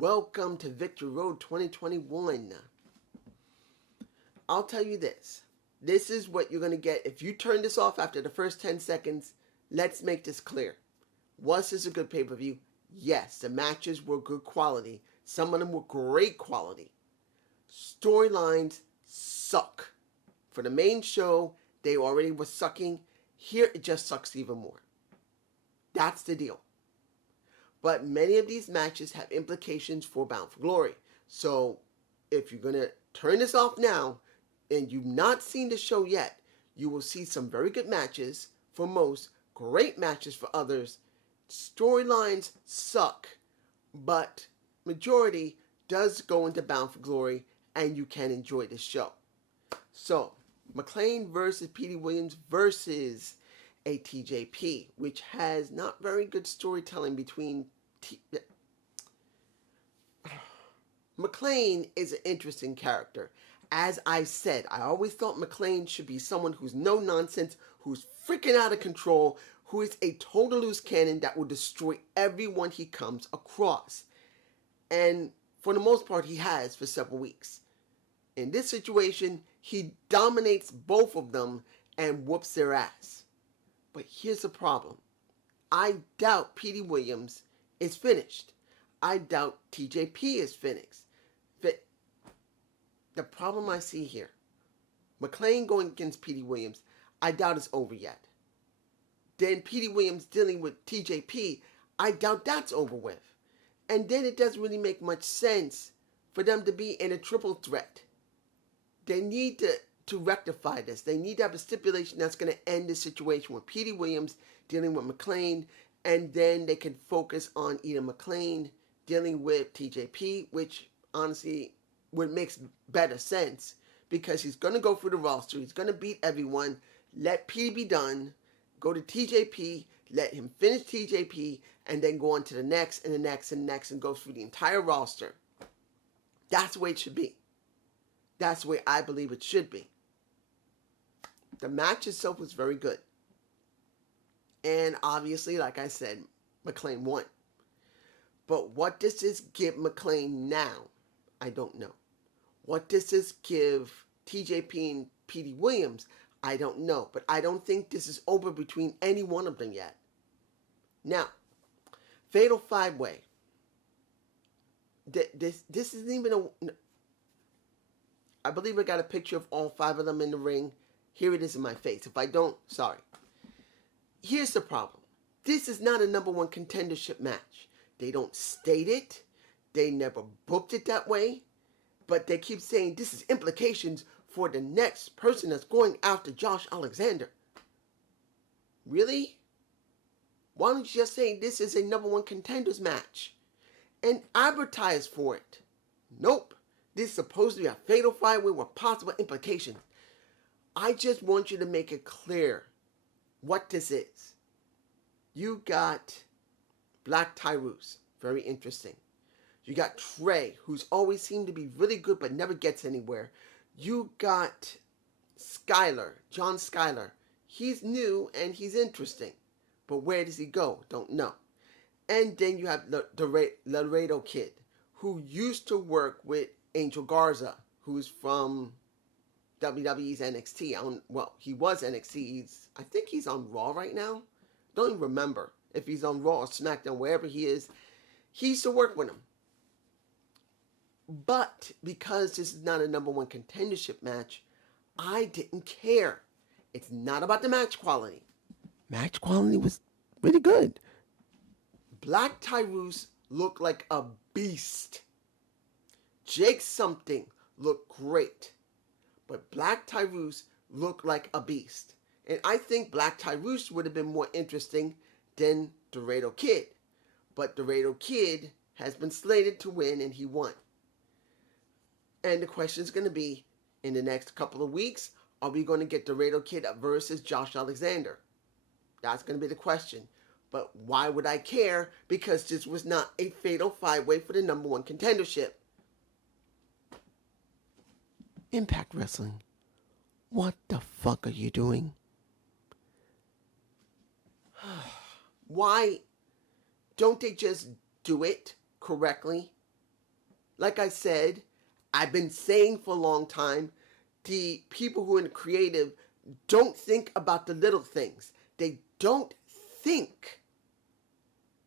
Welcome to Victory Road 2021. I'll tell you this. This is what you're going to get. If you turn this off after the first 10 seconds, let's make this clear. Was this a good pay-per-view? Yes, the matches were good quality. Some of them were great quality. Storylines suck. For the main show, they already were sucking. Here, it just sucks even more. That's the deal. But many of these matches have implications for Bound for Glory. So if you're going to turn this off now and you've not seen the show yet, you will see some very good matches for most, great matches for others. Storylines suck, but majority does go into Bound for Glory and you can enjoy the show. So, McLean versus Petey Williams versus a TJP, which has not very good storytelling between McLean is an interesting character. As I said, I always thought McLean should be someone who's no nonsense, who's freaking out of control, who is a total loose cannon that will destroy everyone he comes across. And for the most part, he has for several weeks. In this situation, he dominates both of them and whoops their ass. But here's the problem. I doubt Petey Williams is finished. I doubt TJP is finished. The problem I see here, McLean going against Petey Williams, I doubt it's over yet. Then Petey Williams dealing with TJP, I doubt that's over with. And then it doesn't really make much sense for them to be in a triple threat. They need to rectify this. They need to have a stipulation that's going to end the situation with Petey Williams dealing with McLean, and then they can focus on either McLean dealing with TJP, which honestly would make better sense because he's going to go through the roster. He's going to beat everyone. Let Petey be done. Go to TJP. Let him finish TJP and then go on to the next and the next and the next and go through the entire roster. That's the way it should be. That's the way I believe it should be. The match itself was very good. And obviously, like I said, McLean won. But what does this give McLean now? I don't know. What does this give TJP and Petey Williams? I don't know. But I don't think this is over between any one of them yet. Now, Fatal 5-Way. This isn't even a... I believe I got a picture of all 5 of them in the ring. Here it is in my face. If I don't, sorry. Here's the problem. This is not a number 1 contendership match. They don't state it. They never booked it that way. But they keep saying this is implications for the next person that's going after Josh Alexander. Really? Why don't you just say this is a number 1 contenders match and advertise for it? Nope. This is supposed to be a fatal 5-way with possible implications. I just want you to make it clear what this is. You got Black Tyrus, very interesting. You got Trey, who's always seemed to be really good but never gets anywhere. You got Skyler, John Skyler. He's new and he's interesting. But where does he go? Don't know. And then you have the Laredo Kid, who used to work with Angel Garza, who's from WWE's NXT. Well, he was NXT. I think he's on Raw right now. Don't even remember if he's on Raw or SmackDown, wherever he is. He used to work with him. But because this is not a number 1 contendership match, I didn't care. It's not about the match quality. Match quality was really good. Black Tyrus looked like a beast. Jake something looked great. But Black Tyrus looked like a beast. And I think Black Tyrus would have been more interesting than Dorado Kid. But Dorado Kid has been slated to win and he won. And the question is going to be, in the next couple of weeks, are we going to get Dorado Kid versus Josh Alexander? That's going to be the question. But why would I care? Because this was not a fatal 5-way for the number 1 contendership. Impact Wrestling. What the fuck are you doing? Why don't they just do it correctly? Like I said, I've been saying for a long time, the people who are in creative don't think about the little things. They don't think.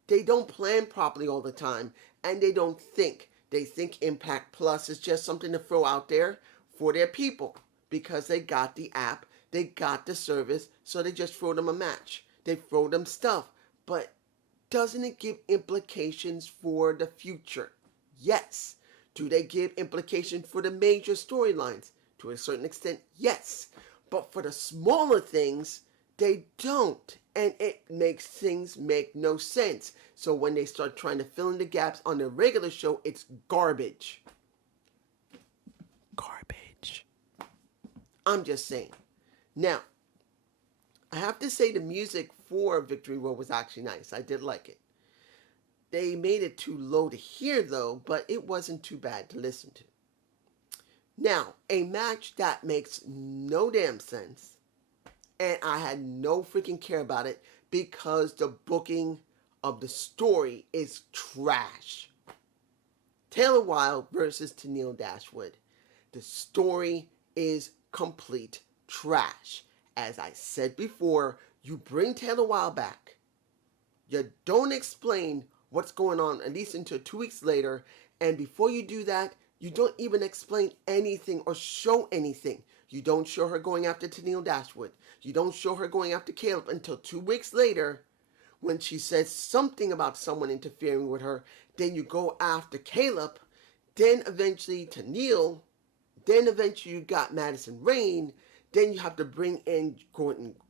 They don't plan properly all the time, and they don't think. They think Impact Plus is just something to throw out there for their people because they got the app, they got the service, so they just throw them a match. They throw them stuff. But doesn't it give implications for the future? Yes. Do they give implications for the major storylines? To a certain extent, yes. But for the smaller things, they don't. And it makes things make no sense. So when they start trying to fill in the gaps on the regular show, it's garbage. Garbage. I'm just saying. Now, I have to say the music for Victory Road was actually nice. I did like it. They made it too low to hear though, but it wasn't too bad to listen to. Now, a match that makes no damn sense, and I had no freaking care about it because the booking of the story is trash. Taylor Wilde versus Tennille Dashwood. The story is complete trash. As I said before, you bring Taylor Wilde back. You don't explain what's going on at least until 2 weeks later, and before you do that, you don't even explain anything or show anything. You don't show her going after Tennille Dashwood. You don't show her going after Caleb until 2 weeks later when she says something about someone interfering with her. Then you go after Caleb, then eventually Tennille, then eventually you got Madison Rain, then you have to bring in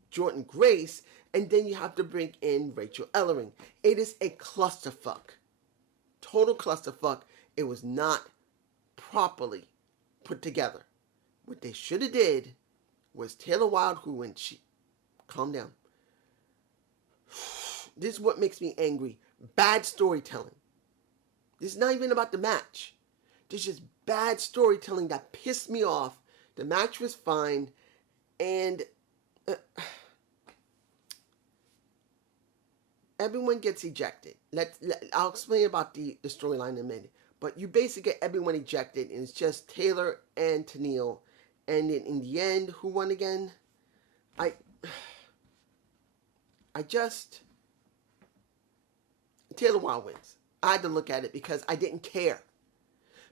Jordan Grace, and then you have to bring in Rachel Ellering. It is a clusterfuck. Total clusterfuck. It was not properly put together. What they should have did was Taylor Wilde, who when she... Calm down. This is what makes me angry. Bad storytelling. This is not even about the match. This is just bad storytelling that pissed me off. The match was fine, and... everyone gets ejected. I'll explain about the storyline in a minute. But you basically get everyone ejected, and it's just Taylor and Tennille. And then in the end, who won again? Taylor Wilde wins. I had to look at it because I didn't care.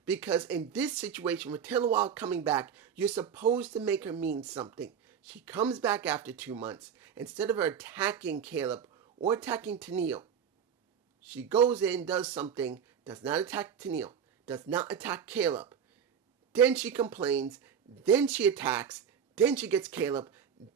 Because in this situation, with Taylor Wilde coming back, you're supposed to make her mean something. She comes back after 2 months. Instead of her attacking Caleb or attacking Tennille, she goes in, does something, does not attack Tennille, does not attack Caleb. Then she complains, then she attacks, then she gets Caleb,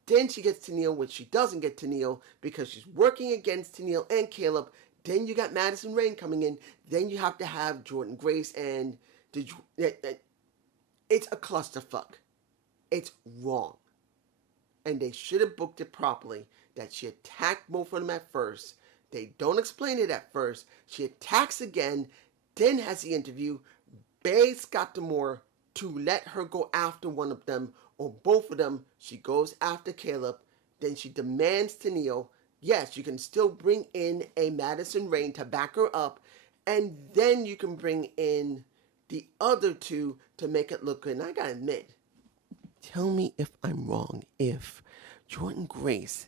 then she gets Tennille, which she doesn't get Tennille because she's working against Tennille and Caleb. Then you got Madison Rain coming in. Then you have to have Jordan Grace, and it's a clusterfuck. It's wrong. And they should have booked it properly, that she attacked both of them at first. They don't explain it at first. She attacks again, then has the interview, begs Scott D'Amore to let her go after one of them or both of them. She goes after Caleb. Then she demands Tennille. Yes, you can still bring in a Madison Rain to back her up, and then you can bring in the other two to make it look good. And I gotta admit, tell me if I'm wrong, if Jordan Grace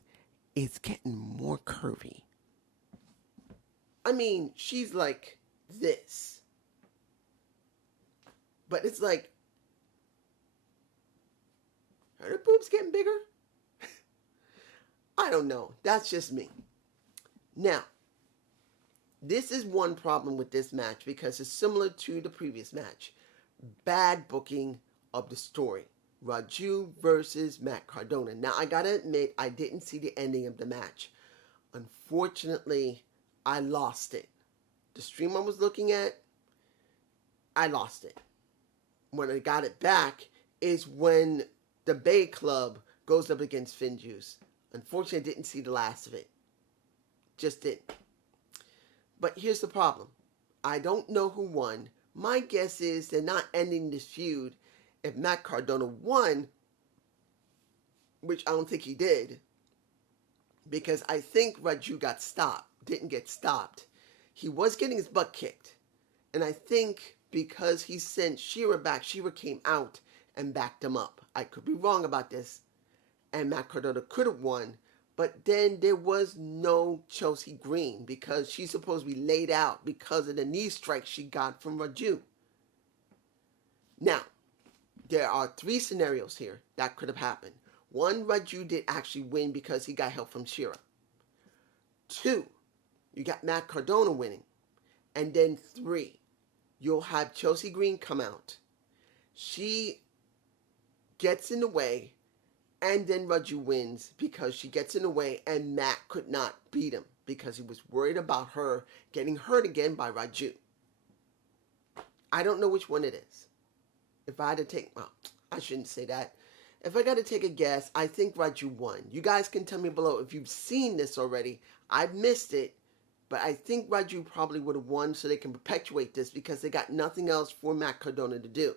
is getting more curvy. I mean, she's like this. But it's like, are her boobs getting bigger? I don't know. That's just me. Now, this is one problem with this match because it's similar to the previous match. Bad booking of the story. Raju versus Matt Cardona. Now, I gotta admit, I didn't see the ending of the match. Unfortunately, I lost it. The stream I was looking at, I lost it. When I got it back is when the Bay Club goes up against Finjuice. Unfortunately, I didn't see the last of it. Just didn't. But here's the problem. I don't know who won. My guess is they're not ending this feud. If Matt Cardona won, which I don't think he did, because I think Raju didn't get stopped. He was getting his butt kicked. And I think because he sent Shira back, Shira came out and backed him up. I could be wrong about this. And Matt Cardona could have won, but then there was no Chelsea Green because she's supposed to be laid out because of the knee strike she got from Raju. Now, there are 3 scenarios here that could have happened. 1, Raju did actually win because he got help from Shira. 2, you got Matt Cardona winning. And then 3, you'll have Chelsea Green come out. She gets in the way, and then Raju wins because she gets in the way, and Matt could not beat him because he was worried about her getting hurt again by Raju. I don't know which one it is. If I had to take, well, I shouldn't say that. If I got to take a guess, I think Raju won. You guys can tell me below if you've seen this already. I've missed it, but I think Raju probably would have won so they can perpetuate this because they got nothing else for Matt Cardona to do.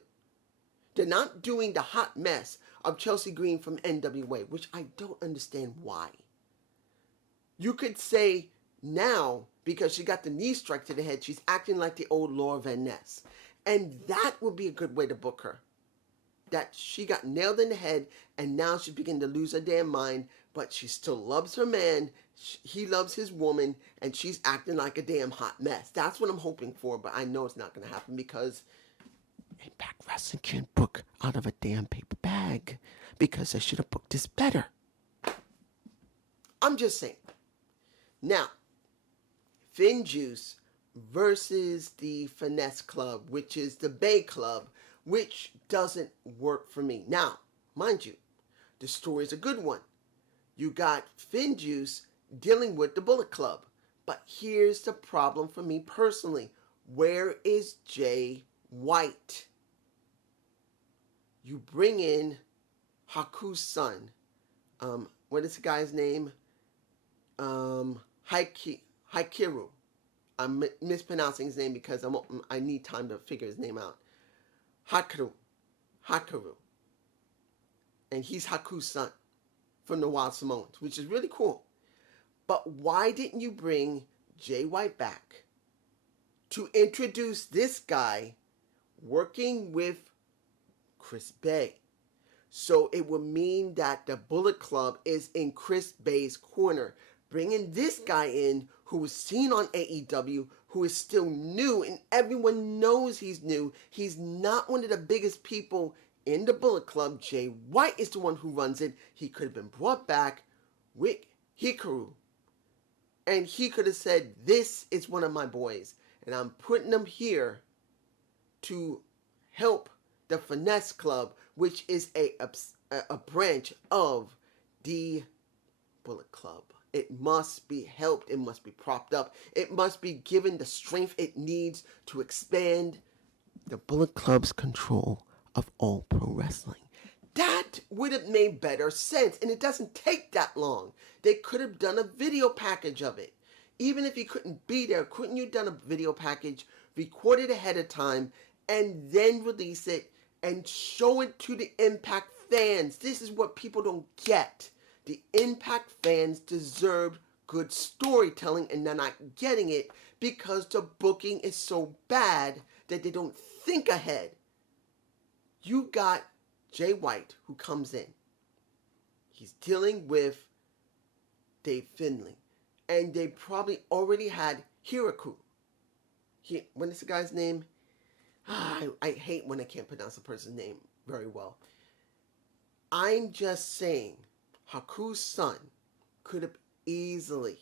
They're not doing the hot mess of Chelsea Green from NWA, which I don't understand why. You could say now, because she got the knee strike to the head, she's acting like the old Laura Van Ness. And that would be a good way to book her. That she got nailed in the head, and now she's beginning to lose her damn mind, but she still loves her man, he loves his woman, and she's acting like a damn hot mess. That's what I'm hoping for, but I know it's not going to happen because Impact Wrestling can't book out of a damn paper bag because I should have booked this better. I'm just saying. Now, Finn Juice versus the Finesse Club, which is the Bay Club, which doesn't work for me. Now, mind you, the story's a good one. You got Finn Juice dealing with the Bullet Club. But here's the problem for me personally. Where is Jay White? You bring in Haku's son. What is the guy's name? Haikiru. I'm mispronouncing his name because I need time to figure his name out. Hakaru. And he's Haku's son from the Wild Samoans, which is really cool. But why didn't you bring Jay White back to introduce this guy working with Chris Bay? So it would mean that the Bullet Club is in Chris Bay's corner. Bringing this guy in who was seen on AEW, who is still new, and everyone knows he's new. He's not one of the biggest people in the Bullet Club. Jay White is the one who runs it. He could have been brought back with Hikaru. And he could have said, this is one of my boys, and I'm putting him here to help the Finesse Club, which is a branch of the Bullet Club. It must be helped. It must be propped up. It must be given the strength it needs to expand the Bullet Club's control of all pro wrestling. That would have made better sense, and it doesn't take that long. They could have done a video package of it. Even if you couldn't be there, couldn't you have done a video package, record it ahead of time, and then release it and show it to the Impact fans? This is what people don't get. The Impact fans deserve good storytelling, and they're not getting it because the booking is so bad that they don't think ahead. You got Jay White, who comes in. He's dealing with Dave Finlay. And they probably already had Hiraku. What is the guy's name? I hate when I can't pronounce a person's name very well. I'm just saying, Haku's son could have easily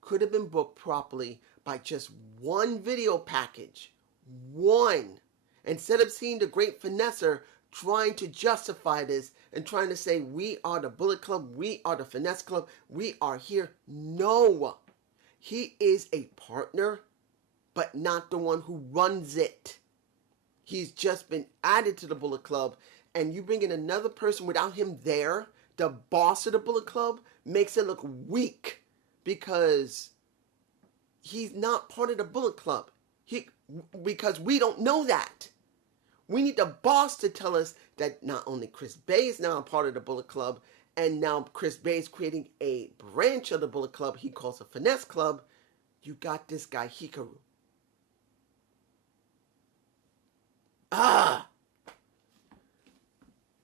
could have been booked properly by just one video package. One. Instead of seeing the great finesser trying to justify this and trying to say, we are the Bullet Club, we are the Finesse Club, we are here. No. He is a partner, but not the one who runs it. He's just been added to the Bullet Club, and you bring in another person without him there, the boss of the Bullet Club, makes it look weak because he's not part of the Bullet Club. Because we don't know that. We need the boss to tell us that not only Chris Bay is now a part of the Bullet Club, and now Chris Bay is creating a branch of the Bullet Club he calls a Finesse Club. You got this guy, Hikaru. Ah!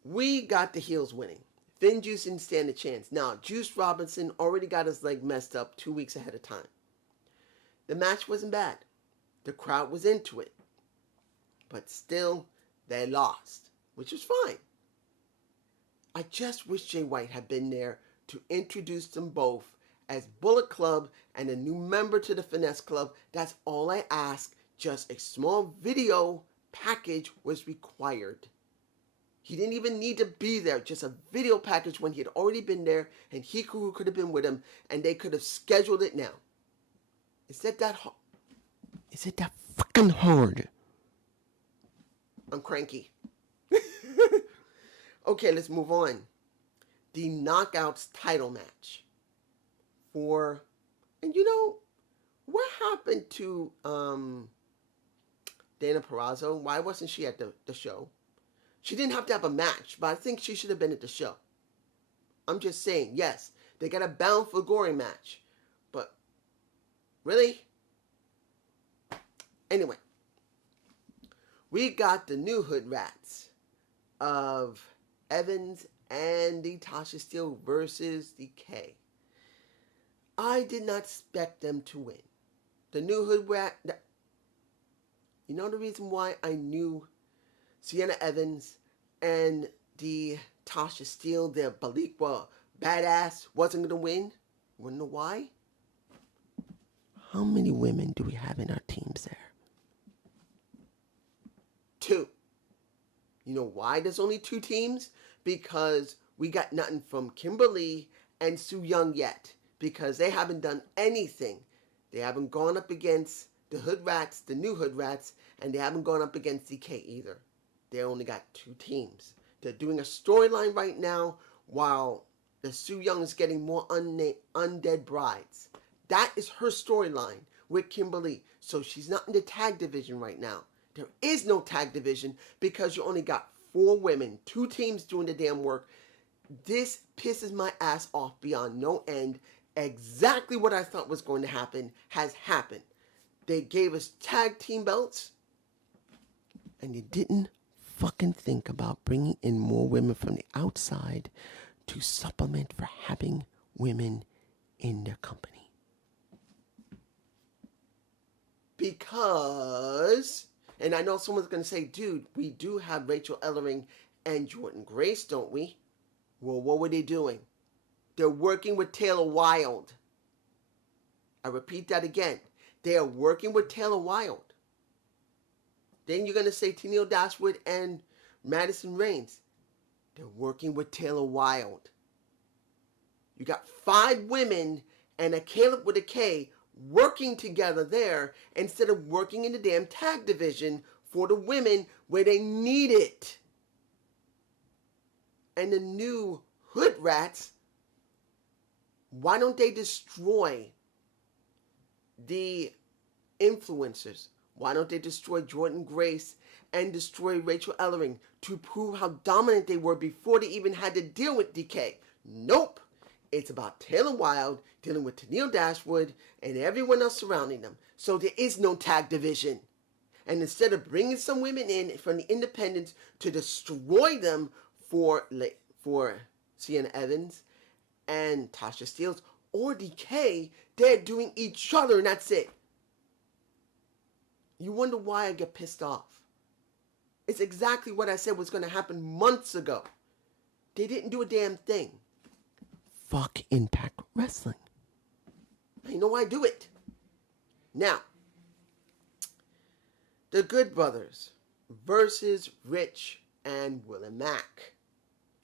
We got the heels winning. Finn Juice didn't stand a chance. Now, Juice Robinson already got his leg messed up 2 weeks ahead of time. The match wasn't bad. The crowd was into it. But still, they lost, which was fine. I just wish Jay White had been there to introduce them both as Bullet Club and a new member to the Finesse Club. That's all I ask. Just a small video package was required. He didn't even need to be there. Just a video package when he had already been there, and Hikaru could have been with him, and they could have scheduled it now. Is it that hard? Is it that fucking hard? I'm cranky. Okay, let's move on. The Knockouts title match. And you know, what happened to Dana Purrazzo? Why wasn't she at the show? She didn't have to have a match, but I think she should have been at the show. I'm just saying, yes, they got a Bound for Glory match. But, really? Anyway, we got the new Hood Rats of Evans and the Tasha Steele versus the K. I did not expect them to win. The new Hood Rat... You know the reason why I knew Sienna Evans and the Tasha Steele, their Balikwa badass, wasn't going to win? You want to know why? How many women do we have in our teams there? 2. You know why there's only 2 teams? Because we got nothing from Kimberly and Su Yung yet. Because they haven't done anything. They haven't gone up against the Hood Rats, the new Hood Rats, and they haven't gone up against DK either. They only got 2 teams. They're doing a storyline right now while the Su Yung is getting more undead brides. That is her storyline with Kimberly. So she's not in the tag division right now. There is no tag division because you only got 4 women, 2 teams doing the damn work. This pisses my ass off beyond no end. Exactly what I thought was going to happen has happened. They gave us tag team belts, and you didn't fucking think about bringing in more women from the outside to supplement for having women in their company. Because, and I know someone's going to say, dude, we do have Rachel Ellering and Jordan Grace, don't we? Well, what were they doing? They're working with Taylor Wilde. I repeat that again. They are working with Taylor Wilde. Then you're going to say Tennille Dashwood and Madison Rains. They're working with Taylor Wilde. You got 5 women and a Caleb with a K working together there instead of working in the damn tag division for the women where they need it. And the new Hood Rats, why don't they destroy the influencers? Why don't they destroy Jordan Grace and destroy Rachel Ellering to prove how dominant they were before they even had to deal with DK? Nope. It's about Taylor Wilde dealing with Tennille Dashwood and everyone else surrounding them. So there is no tag division. And instead of bringing some women in from the independents to destroy them for Sienna Evans and Tasha Steele or DK, they're doing each other and that's it. You wonder why I get pissed off. It's exactly what I said was going to happen months ago. They didn't do a damn thing. Fuck Impact Wrestling. I know I do it. Now, the Good Brothers versus Rich and Willie Mack.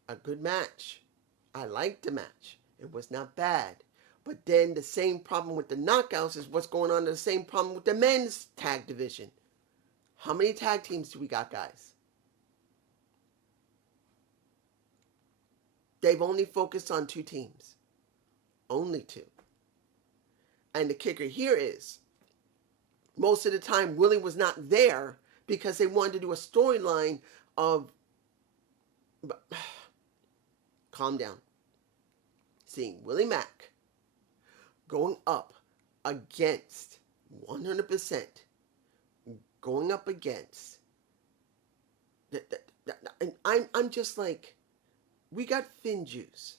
A good match. I liked the match. It was not bad. But then the same problem with the Knockouts is what's going on. The same problem with the men's tag division. How many tag teams do we got, guys? They've only focused on 2 teams. Only 2. And the kicker here is, most of the time, Willie was not there because they wanted to do a storyline of... Calm down. Seeing Willie Mack going up against 100%, going up against And I'm just like, we got Finjuice,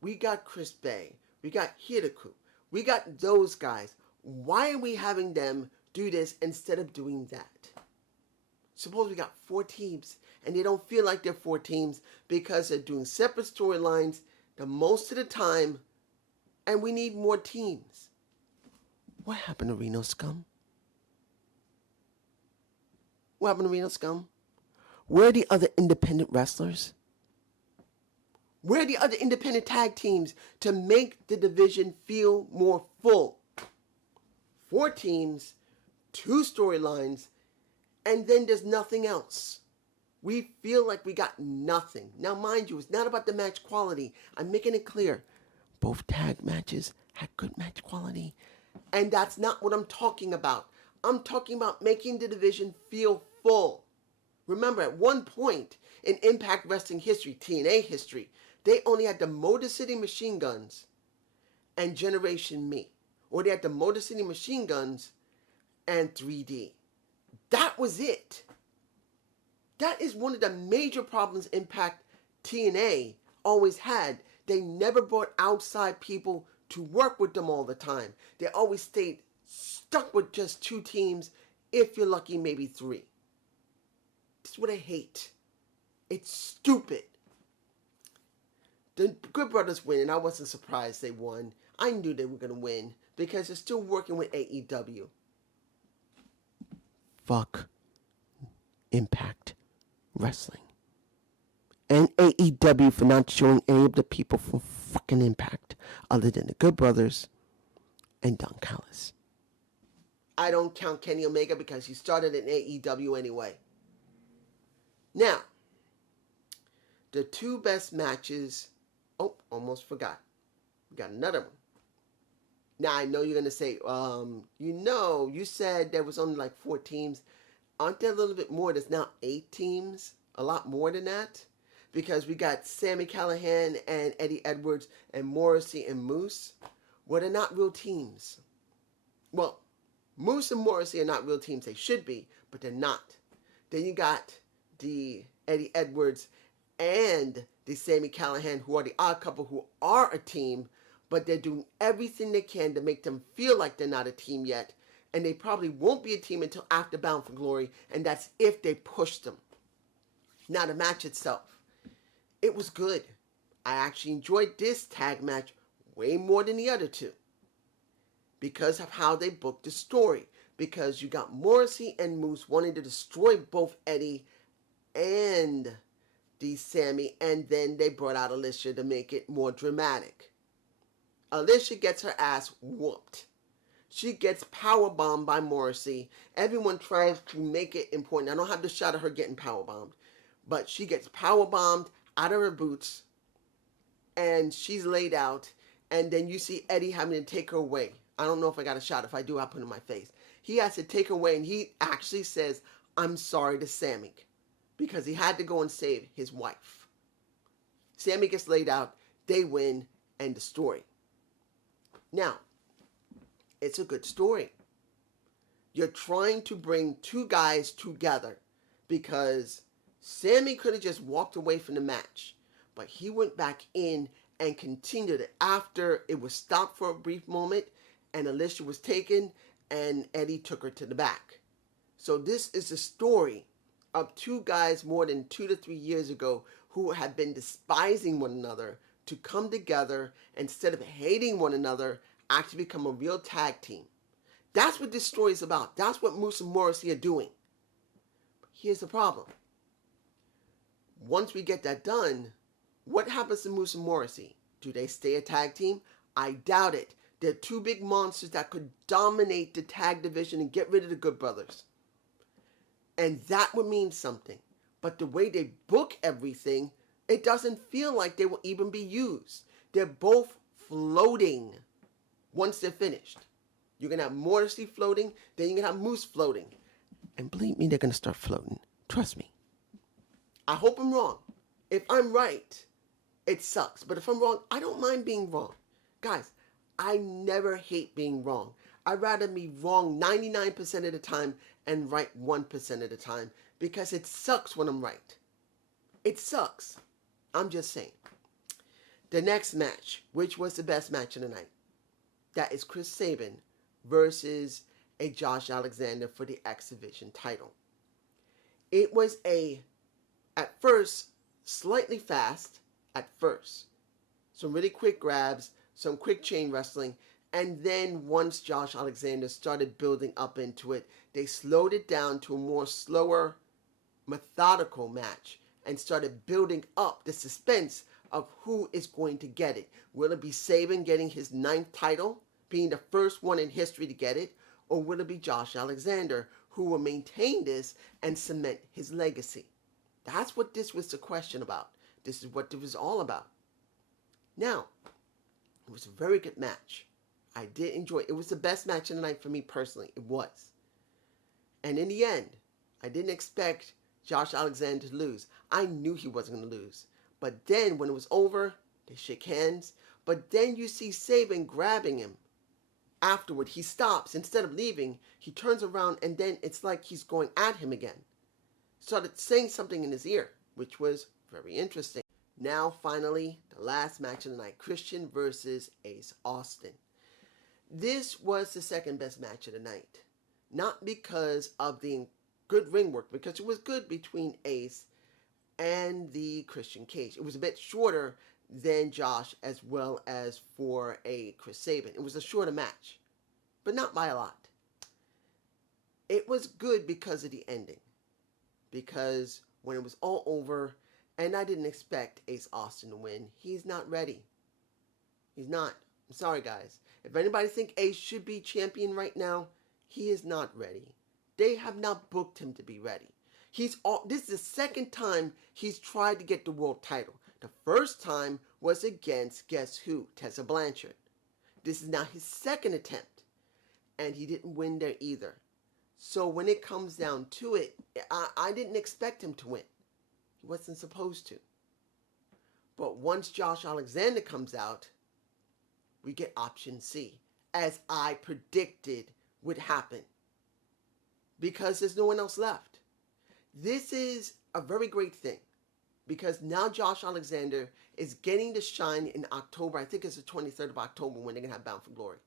we got Chris Bay, we got Hiraku, we got those guys. Why are we having them do this instead of doing that? Suppose we got 4 teams and they don't feel like they're 4 teams because they're doing separate storylines the most of the time, and we need more teams. What happened to Reno Scum? What happened to Reno Scum? Where are the other independent wrestlers? Where are the other independent tag teams to make the division feel more full? 4 teams, 2 storylines, and then there's nothing else. We feel like we got nothing. Now, mind you, it's not about the match quality. I'm making it clear. Both tag matches had good match quality. And that's not what I'm talking about. I'm talking about making the division feel full. Remember, at one point in Impact Wrestling history, TNA history, they only had the Motor City Machine Guns and Generation Me. Or they had the Motor City Machine Guns and 3D. That was it. That is one of the major problems Impact TNA always had. They never brought outside people to work with them all the time. They always stayed stuck with just 2 teams, if you're lucky, maybe 3. That's what I hate. It's stupid. The Good Brothers win, and I wasn't surprised they won. I knew they were going to win because they're still working with AEW. Fuck Impact Wrestling. And AEW for not showing any of the people from fucking Impact other than the Good Brothers and Don Callis. I don't count Kenny Omega because he started in AEW anyway. Now, the 2 best matches. Oh, almost forgot. We got another one. Now, I know you're going to say, you said there was only like 4 teams. Aren't there a little bit more? There's now 8 teams. A lot more than that. Because we got Sammy Callihan and Eddie Edwards and Morrissey and Moose. Well, they're not real teams. Well, Moose and Morrissey are not real teams. They should be, but they're not. Then you got the Eddie Edwards and the Sammy Callihan, who are the odd couple, who are a team, but they're doing everything they can to make them feel like they're not a team yet. And they probably won't be a team until after Bound for Glory, and that's if they push them. Now, the match itself. It was good. I actually enjoyed this tag match way more than the other 2. Because of how they booked the story. Because you got Morrissey and Moose wanting to destroy both Eddie and the Sammy. And then they brought out Alicia to make it more dramatic. Alicia gets her ass whooped. She gets powerbombed by Morrissey. Everyone tries to make it important. I don't have the shot of her getting powerbombed. But she gets powerbombed out of her boots, and she's laid out, and then you see Eddie having to take her away. I don't know if I got a shot. If I do, I'll put it in my face. He has to take her away, and he actually says, "I'm sorry" to Sammy, because he had to go and save his wife. Sammy gets laid out, they win, end the story. Now, it's a good story. You're trying to bring 2 guys together, because Sammy could have just walked away from the match, but he went back in and continued it after it was stopped for a brief moment and Alicia was taken and Eddie took her to the back. So this is the story of 2 guys more than 2 to 3 years ago who had been despising one another to come together, instead of hating one another, actually become a real tag team. That's what this story is about. That's what Moose and Morrissey are doing. But here's the problem. Once we get that done, what happens to Moose and Morrissey? Do they stay a tag team? I doubt it. They're 2 big monsters that could dominate the tag division and get rid of the Good Brothers. And that would mean something. But the way they book everything, it doesn't feel like they will even be used. They're both floating once they're finished. You're going to have Morrissey floating, then you're going to have Moose floating. And believe me, they're going to start floating. Trust me. I hope I'm wrong. If I'm right, it sucks. But if I'm wrong, I don't mind being wrong. Guys, I never hate being wrong. I'd rather be wrong 99% of the time and right 1% of the time, because it sucks when I'm right. It sucks. I'm just saying. The next match, which was the best match of the night, that is Chris Sabin versus a Josh Alexander for the X Division title. It was at first, slightly fast at first. Some really quick grabs, some quick chain wrestling, and then once Josh Alexander started building up into it, they slowed it down to a more slower, methodical match and started building up the suspense of who is going to get it. Will it be Sabin getting his 9th title, being the first one in history to get it, or will it be Josh Alexander who will maintain this and cement his legacy? That's what this was the question about. This is what it was all about. Now, it was a very good match. I did enjoy it. It was the best match of the night for me personally. It was. And in the end, I didn't expect Josh Alexander to lose. I knew he wasn't going to lose. But then when it was over, they shake hands. But then you see Sabin grabbing him. Afterward, he stops. Instead of leaving, he turns around and then it's like he's going at him again. Started saying something in his ear, which was very interesting. Now, finally, the last match of the night, Christian versus Ace Austin. This was the second best match of the night. Not because of the good ring work, because it was good between Ace and the Christian Cage. It was a bit shorter than Josh as well as for a Chris Sabin. It was a shorter match, but not by a lot. It was good because of the ending. Because when it was all over, and I didn't expect Ace Austin to win, he's not ready. He's not. I'm sorry, guys. If anybody think Ace should be champion right now, he is not ready. They have not booked him to be ready. This is the second time he's tried to get the world title. The first time was against, guess who? Tessa Blanchard. This is now his second attempt. And he didn't win there either. So when it comes down to it, I didn't expect him to win. He wasn't supposed to. But once Josh Alexander comes out, we get option C, as I predicted would happen. Because there's no one else left. This is a very great thing. Because now Josh Alexander is getting to shine in October. I think it's the 23rd of October when they're going to have Bound for Glory.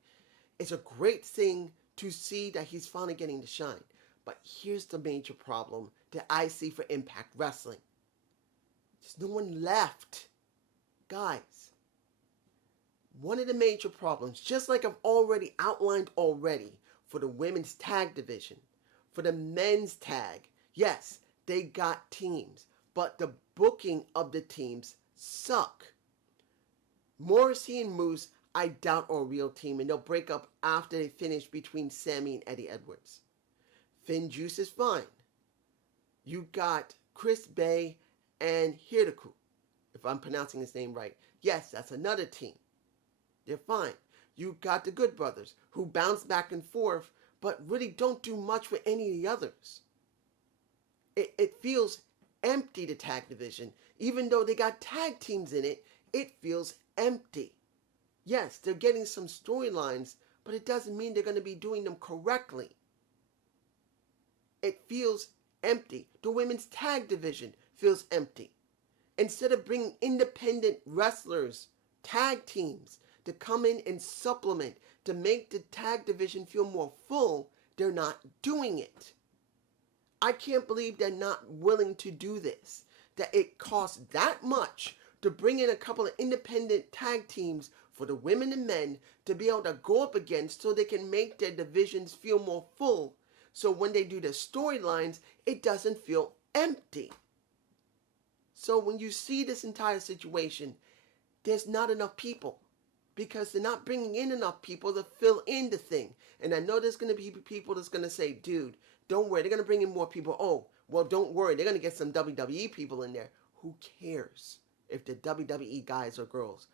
It's a great thing to see that he's finally getting to shine. But here's the major problem that I see for Impact Wrestling. There's no one left. Guys, one of the major problems, just like I've already outlined already for the women's tag division, for the men's tag, yes, they got teams, but the booking of the teams suck. Morrissey and Moose, I doubt, are a real team, and they'll break up after they finish between Sammy and Eddie Edwards. Finn Juice is fine. You got Chris Bay and Hirdaku, if I'm pronouncing his name right. Yes, that's another team. They're fine. You got the Good Brothers, who bounce back and forth, but really don't do much with any of the others. It feels empty, the tag division. Even though they got tag teams in it, it feels empty. Yes, they're getting some storylines, but it doesn't mean they're going to be doing them correctly. It feels empty. The women's tag division feels empty. Instead of bringing independent wrestlers, tag teams, to come in and supplement, to make the tag division feel more full, they're not doing it. I can't believe they're not willing to do this. That it costs that much to bring in a couple of independent tag teams for the women and men to be able to go up against so they can make their divisions feel more full. So when they do the storylines, it doesn't feel empty. So when you see this entire situation, there's not enough people. Because they're not bringing in enough people to fill in the thing. And I know there's going to be people that's going to say, dude, don't worry, they're going to bring in more people. Oh, well, don't worry, they're going to get some WWE people in there. Who cares if they're WWE guys or girls?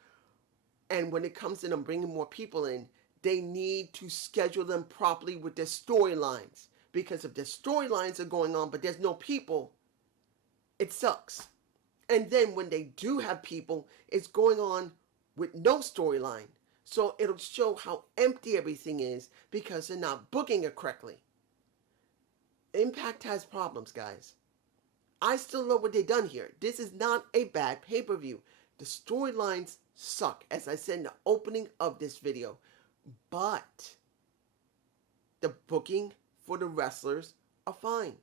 And when it comes to them bringing more people in, they need to schedule them properly with their storylines. Because if their storylines are going on but there's no people, it sucks. And then when they do have people, it's going on with no storyline. So it'll show how empty everything is because they're not booking it correctly. Impact has problems, guys. I still love what they done here. This is not a bad pay-per-view. The storylines suck, as I said in the opening of this video. But the booking for the wrestlers are fine.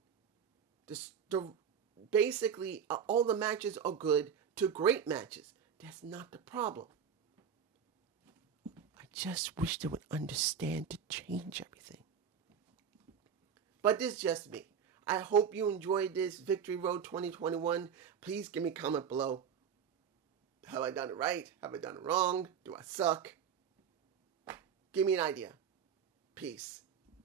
Basically, all the matches are good to great matches. That's not the problem. I just wish they would understand to change everything. But this is just me. I hope you enjoyed this Victory Road 2021. Please give me a comment below. Have I done it right? Have I done it wrong? Do I suck? Give me an idea. Peace.